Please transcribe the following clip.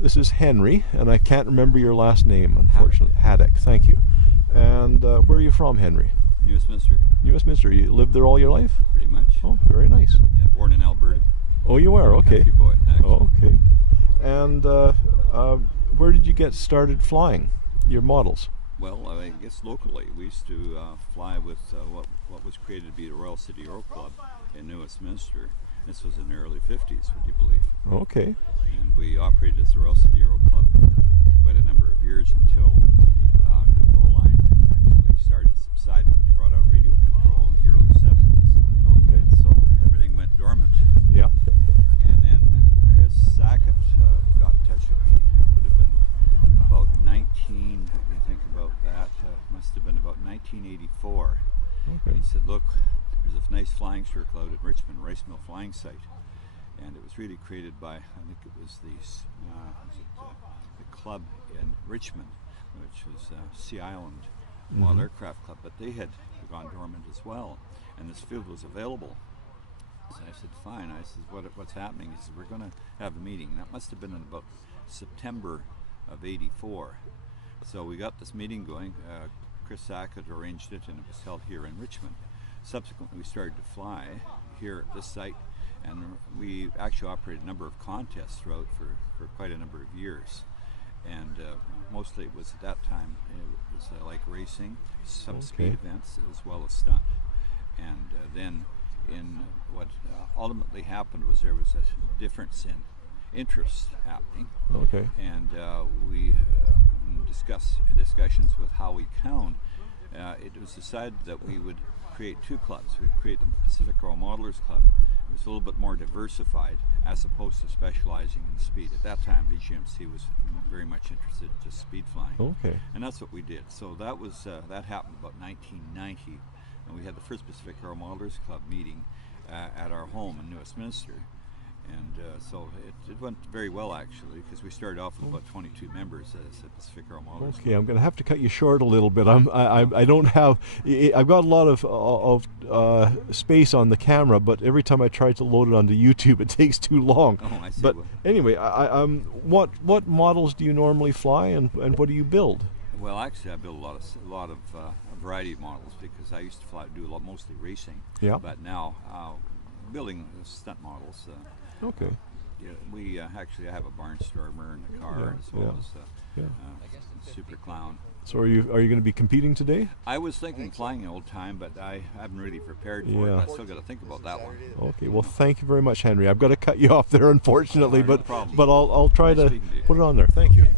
This is Henry, and I can't remember your last name, unfortunately. Haddock, thank you. And where are you from, Henry? New Westminster. New Westminster. You lived there all your life? Pretty much. Oh, very nice. Yeah, born in Alberta. Oh, you are? Okay. Country boy, actually. Oh, okay. And where did you get started flying your models? Well, I guess locally. We used to fly with what was created to be the Royal City Aero Club in New Westminster. This was in the early 50s, would you believe? Okay. And we operated as the Royal City Aero Club for quite a number of years until control line actually started to subside when they brought out radio control in the early 70s. Okay. And so everything went dormant. Yeah. And then Chris Sackett got in touch with me. It would have been about let me think about that, must have been about 1984. Okay. And he said, look, there's a nice flying circle out at Richmond, Rice Mill Flying Site. And it was really created by, I think it was the club in Richmond, which was Sea Island Model Aircraft Club, but they had gone dormant as well. And this field was available. So I said, fine. I said, what's happening? He said, we're going to have a meeting. That must have been in about September of '84. So we got this meeting going. Chris Sackett arranged it, and it was held here in Richmond. Subsequently, we started to fly here at this site, and we actually operated a number of contests throughout for quite a number of years. And mostly it was at that time, it was like racing, some speed events, as well as stunt. And then in what ultimately happened was there was a difference in interest happening. Okay. And we in discussions with Howie Cowan, it was decided that we would create two clubs. We'd create the Pacific Aero Modelers Club. It was a little bit more diversified as opposed to specializing in speed. At that time, VGMC was very much interested in just speed flying. Okay. And that's what we did. So that was that happened about 1990, and we had the first Pacific Aero Modelers Club meeting at our home in New Westminster. And so it went very well, actually, because we started off with about 22 members as a Pacific Aero Modelers. Okay, I'm going to have to cut you short a little bit. I don't have. I've got a lot of space on the camera, but every time I try to load it onto YouTube, it takes too long. Oh, I see. But anyway, what models do you normally fly, and what do you build? Well, actually, I build a lot of a variety of models because I used to do mostly racing. Yeah. But now building stunt models. Okay. Yeah, we actually have a barnstormer in the car as well as Super Clown. So are you going to be competing today? I was thinking flying old time, but I haven't really prepared for it. But I still got to think about that one. Okay. Well, thank you very much, Henry. I've got to cut you off there, unfortunately, No problem. but I'll try Nice to speaking to you. put it on there. Thank you. Okay.